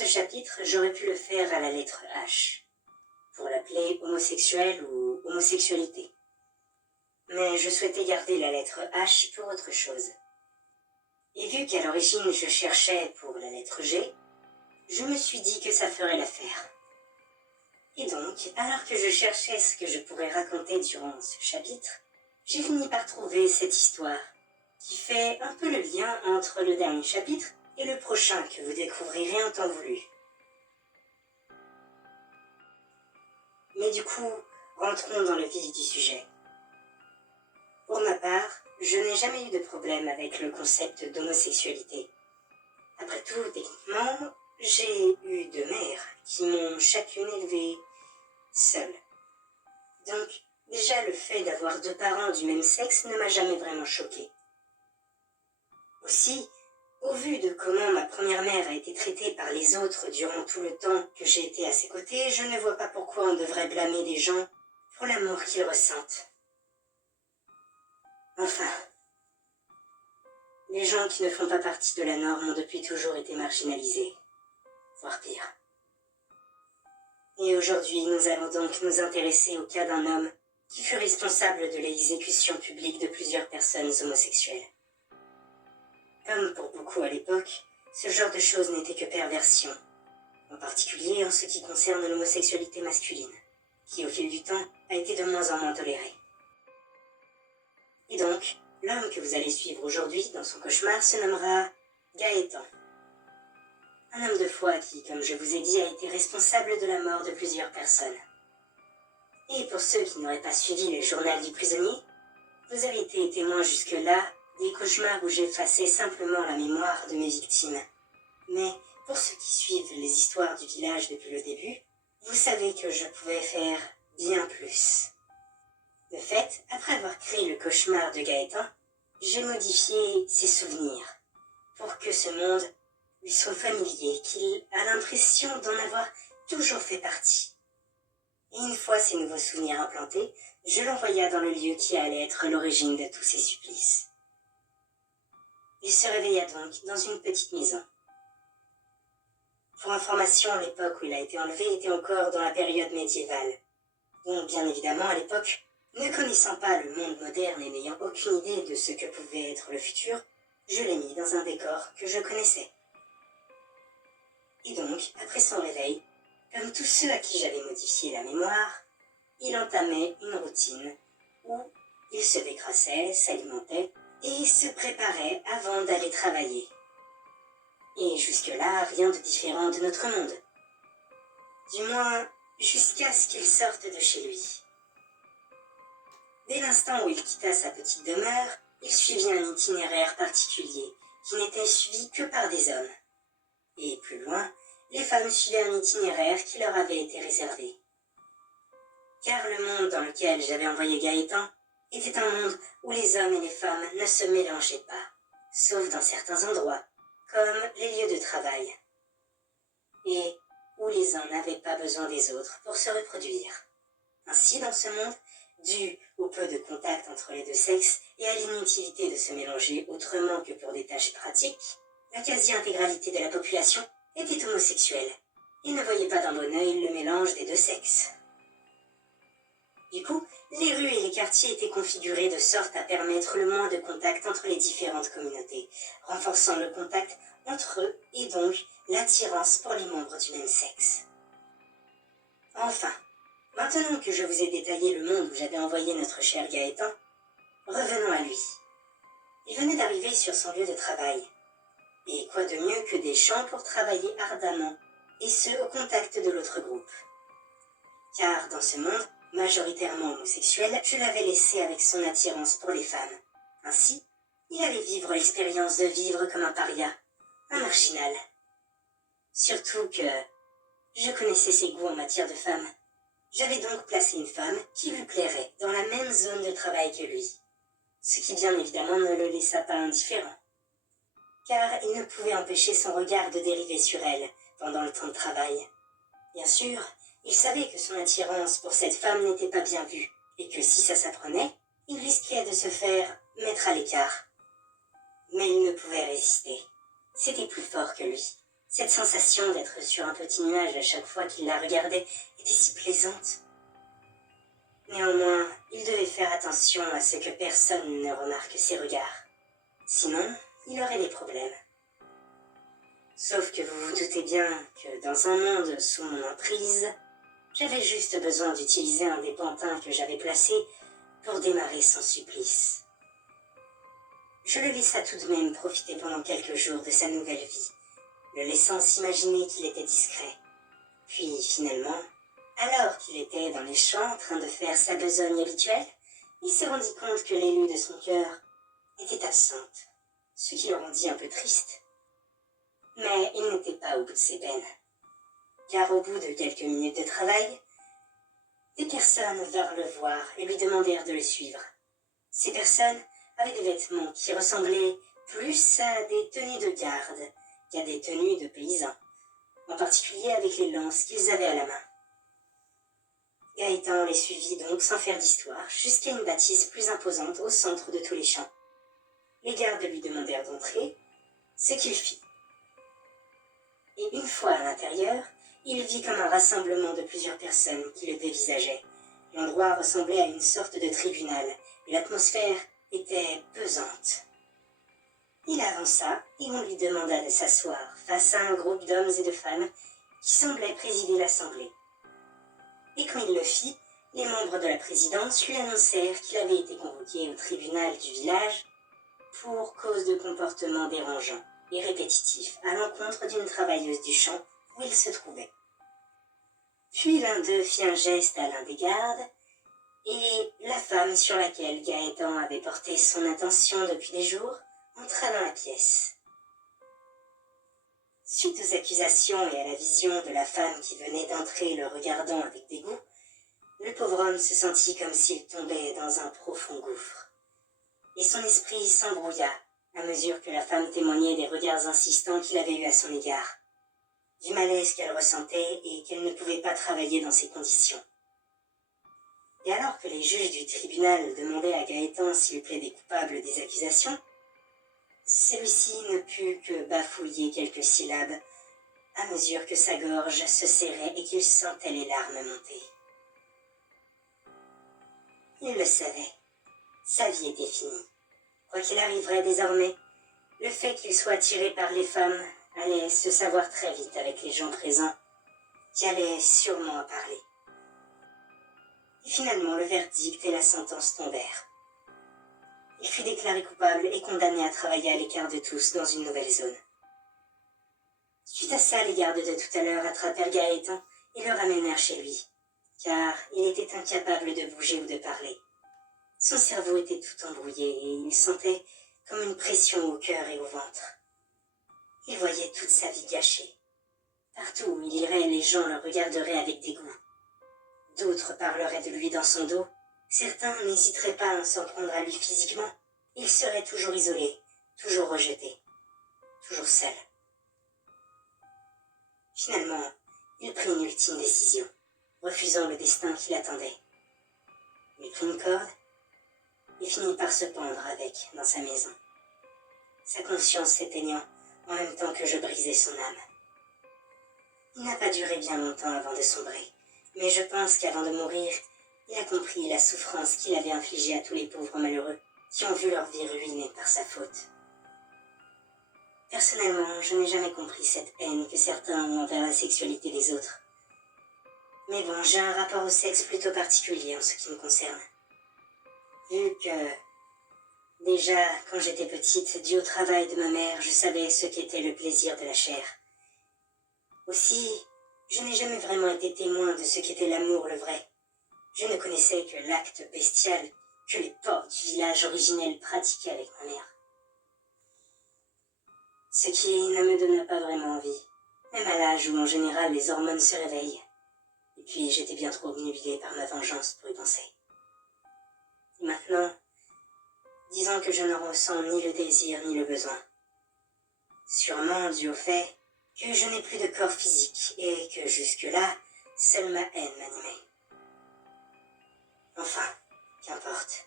ce chapitre, j'aurais pu le faire à la lettre H, pour l'appeler homosexuel ou homosexualité. Mais je souhaitais garder la lettre H pour autre chose. Et vu qu'à l'origine je cherchais pour la lettre G, je me suis dit que ça ferait l'affaire. Et donc, alors que je cherchais ce que je pourrais raconter durant ce chapitre, j'ai fini par trouver cette histoire, qui fait un peu le lien entre le dernier chapitre et le prochain que vous découvrirez en temps voulu. Mais du coup, rentrons dans le vif du sujet. Pour ma part, je n'ai jamais eu de problème avec le concept d'homosexualité. Après tout, techniquement, j'ai eu 2 mères qui m'ont chacune élevée seule. Donc, déjà le fait d'avoir 2 parents du même sexe ne m'a jamais vraiment choquée. Aussi, au vu de comment ma première mère a été traitée par les autres durant tout le temps que j'ai été à ses côtés, je ne vois pas pourquoi on devrait blâmer des gens pour l'amour qu'ils ressentent. Enfin, les gens qui ne font pas partie de la norme ont depuis toujours été marginalisés, voire pire. Et aujourd'hui, nous allons donc nous intéresser au cas d'un homme qui fut responsable de l'exécution publique de plusieurs personnes homosexuelles. Comme pour beaucoup à l'époque, ce genre de choses n'était que perversion, en particulier en ce qui concerne l'homosexualité masculine, qui au fil du temps a été de moins en moins tolérée. Et donc, l'homme que vous allez suivre aujourd'hui dans son cauchemar se nommera Gaëtan. Un homme de foi qui, comme je vous ai dit, a été responsable de la mort de plusieurs personnes. Et pour ceux qui n'auraient pas suivi le journal du prisonnier, vous avez été témoin jusque-là des cauchemars où j'effaçais simplement la mémoire de mes victimes. Mais pour ceux qui suivent les histoires du village depuis le début, vous savez que je pouvais faire bien plus. De fait, après avoir créé le cauchemar de Gaëtan, j'ai modifié ses souvenirs pour que ce monde lui soit familier, qu'il a l'impression d'en avoir toujours fait partie. Et une fois ces nouveaux souvenirs implantés, je l'envoya dans le lieu qui allait être l'origine de tous ces supplices. Il se réveilla donc dans une petite maison. Pour information, l'époque où il a été enlevé était encore dans la période médiévale. Donc, bien évidemment, à l'époque, ne connaissant pas le monde moderne et n'ayant aucune idée de ce que pouvait être le futur, je l'ai mis dans un décor que je connaissais. Et donc, après son réveil, comme tous ceux à qui j'avais modifié la mémoire, il entamait une routine où il se décrassait, s'alimentait et se préparait avant d'aller travailler. Et jusque-là, rien de différent de notre monde. Du moins, jusqu'à ce qu'il sorte de chez lui. Dès l'instant où il quitta sa petite demeure, il suivit un itinéraire particulier, qui n'était suivi que par des hommes. Et plus loin, les femmes suivaient un itinéraire qui leur avait été réservé. Car le monde dans lequel j'avais envoyé Gaëtan était un monde où les hommes et les femmes ne se mélangeaient pas, sauf dans certains endroits, comme les lieux de travail, et où les uns n'avaient pas besoin des autres pour se reproduire. Ainsi, dans ce monde, dû au peu de contact entre les deux sexes et à l'inutilité de se mélanger autrement que pour des tâches pratiques, la quasi-intégralité de la population était homosexuelle et ne voyait pas d'un bon œil le mélange des deux sexes. Du coup, les rues et les quartiers étaient configurés de sorte à permettre le moins de contact entre les différentes communautés, renforçant le contact entre eux et donc l'attirance pour les membres du même sexe. Enfin, maintenant que je vous ai détaillé le monde où j'avais envoyé notre cher Gaëtan, revenons à lui. Il venait d'arriver sur son lieu de travail. Et quoi de mieux que des champs pour travailler ardemment, et ce au contact de l'autre groupe. Car dans ce monde, majoritairement homosexuel, je l'avais laissé avec son attirance pour les femmes. Ainsi, il allait vivre l'expérience de vivre comme un paria, un marginal. Surtout que je connaissais ses goûts en matière de femmes. J'avais donc placé une femme qui lui plairait dans la même zone de travail que lui, ce qui bien évidemment ne le laissa pas indifférent, car il ne pouvait empêcher son regard de dériver sur elle pendant le temps de travail. Bien sûr, il savait que son attirance pour cette femme n'était pas bien vue, et que si ça s'apprenait, il risquait de se faire mettre à l'écart. Mais il ne pouvait résister. C'était plus fort que lui. Cette sensation d'être sur un petit nuage à chaque fois qu'il la regardait était si plaisante. Néanmoins, il devait faire attention à ce que personne ne remarque ses regards. Sinon, il aurait des problèmes. Sauf que vous vous doutez bien que dans un monde sous mon emprise, j'avais juste besoin d'utiliser un des pantins que j'avais placé pour démarrer son supplice. Je le laissa tout de même profiter pendant quelques jours de sa nouvelle vie, le laissant s'imaginer qu'il était discret. Puis, finalement, alors qu'il était dans les champs en train de faire sa besogne habituelle, il se rendit compte que l'élu de son cœur était absente, ce qui le rendit un peu triste. Mais il n'était pas au bout de ses peines, car au bout de quelques minutes de travail, des personnes vinrent le voir et lui demandèrent de le suivre. Ces personnes avaient des vêtements qui ressemblaient plus à des tenues de garde qu'à des tenues de paysans, en particulier avec les lances qu'ils avaient à la main. Gaëtan les suivit donc sans faire d'histoire jusqu'à une bâtisse plus imposante au centre de tous les champs. Les gardes lui demandèrent d'entrer, ce qu'il fit. Et une fois à l'intérieur, il vit comme un rassemblement de plusieurs personnes qui le dévisageaient. L'endroit ressemblait à une sorte de tribunal, et l'atmosphère était pesante. Il avança et on lui demanda de s'asseoir face à un groupe d'hommes et de femmes qui semblaient présider l'assemblée. Et quand il le fit, les membres de la présidence lui annoncèrent qu'il avait été convoqué au tribunal du village pour cause de comportement dérangeant et répétitif à l'encontre d'une travailleuse du champ où il se trouvait. Puis l'un d'eux fit un geste à l'un des gardes, et la femme sur laquelle Gaëtan avait porté son attention depuis des jours entra dans la pièce. Suite aux accusations et à la vision de la femme qui venait d'entrer le regardant avec dégoût, le pauvre homme se sentit comme s'il tombait dans un profond gouffre. Et son esprit s'embrouilla à mesure que la femme témoignait des regards insistants qu'il avait eus à son égard, du malaise qu'elle ressentait et qu'elle ne pouvait pas travailler dans ces conditions. Et alors que les juges du tribunal demandaient à Gaëtan s'il plaidait coupable des accusations, celui-ci ne put que bafouiller quelques syllabes à mesure que sa gorge se serrait et qu'il sentait les larmes monter. Il le savait, sa vie était finie. Quoi qu'il arriverait désormais, le fait qu'il soit attiré par les femmes allait se savoir très vite avec les gens présents, qui allaient sûrement en parler. Et finalement, le verdict et la sentence tombèrent. Il fut déclaré coupable et condamné à travailler à l'écart de tous dans une nouvelle zone. Suite à ça, les gardes de tout à l'heure attrapèrent Gaëtan et le ramenèrent chez lui, car il était incapable de bouger ou de parler. Son cerveau était tout embrouillé et il sentait comme une pression au cœur et au ventre. Il voyait toute sa vie gâchée. Partout où il irait, les gens le regarderaient avec dégoût. D'autres parleraient de lui dans son dos. Certains n'hésiteraient pas à s'en prendre à lui physiquement. Il serait toujours isolé, toujours rejeté, toujours seul. Finalement, il prit une ultime décision, refusant le destin qui l'attendait. Il prit une corde et finit par se pendre avec dans sa maison, sa conscience s'éteignant en même temps que je brisais son âme. Il n'a pas duré bien longtemps avant de sombrer, mais je pense qu'avant de mourir, il a compris la souffrance qu'il avait infligée à tous les pauvres malheureux qui ont vu leur vie ruinée par sa faute. Personnellement, je n'ai jamais compris cette haine que certains ont envers la sexualité des autres. Mais bon, j'ai un rapport au sexe plutôt particulier en ce qui me concerne. Vu que, déjà, quand j'étais petite, dû au travail de ma mère, je savais ce qu'était le plaisir de la chair. Aussi, je n'ai jamais vraiment été témoin de ce qu'était l'amour le vrai. Je ne connaissais que l'acte bestial que les porcs du village originel pratiquaient avec ma mère. Ce qui ne me donna pas vraiment envie, même à l'âge où en général les hormones se réveillent. Et puis j'étais bien trop obnubilée par ma vengeance pour y penser. Et maintenant, disons que je n'en ressens ni le désir ni le besoin. Sûrement dû au fait que je n'ai plus de corps physique et que jusque-là, seule ma haine m'animait. Enfin, qu'importe.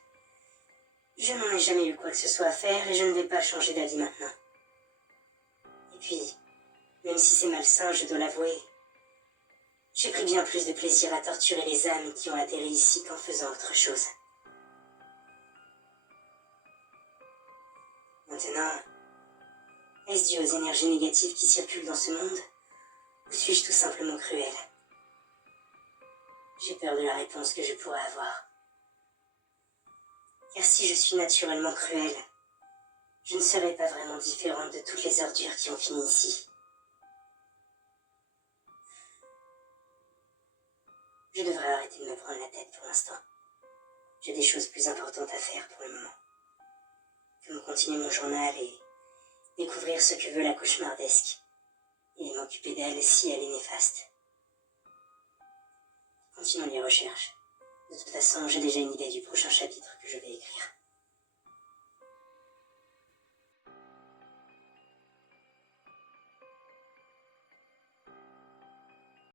Je n'en ai jamais eu quoi que ce soit à faire et je ne vais pas changer d'avis maintenant. Et puis, Même si c'est malsain, je dois l'avouer. J'ai pris bien plus de plaisir à torturer les âmes qui ont atterri ici qu'en faisant autre chose. Maintenant, est-ce dû aux énergies négatives qui circulent dans ce monde, ou suis-je tout simplement cruel? J'ai peur de la réponse que je pourrais avoir. Car si je suis naturellement cruel, je ne serai pas vraiment différente de toutes les ordures qui ont fini ici. Je devrais arrêter de me prendre la tête pour l'instant. J'ai des choses plus importantes à faire pour le moment. Comme continuer mon journal et découvrir ce que veut la cauchemardesque, et m'occuper d'elle si elle est néfaste. Continuons les recherches. De toute façon, j'ai déjà une idée du prochain chapitre que je vais écrire.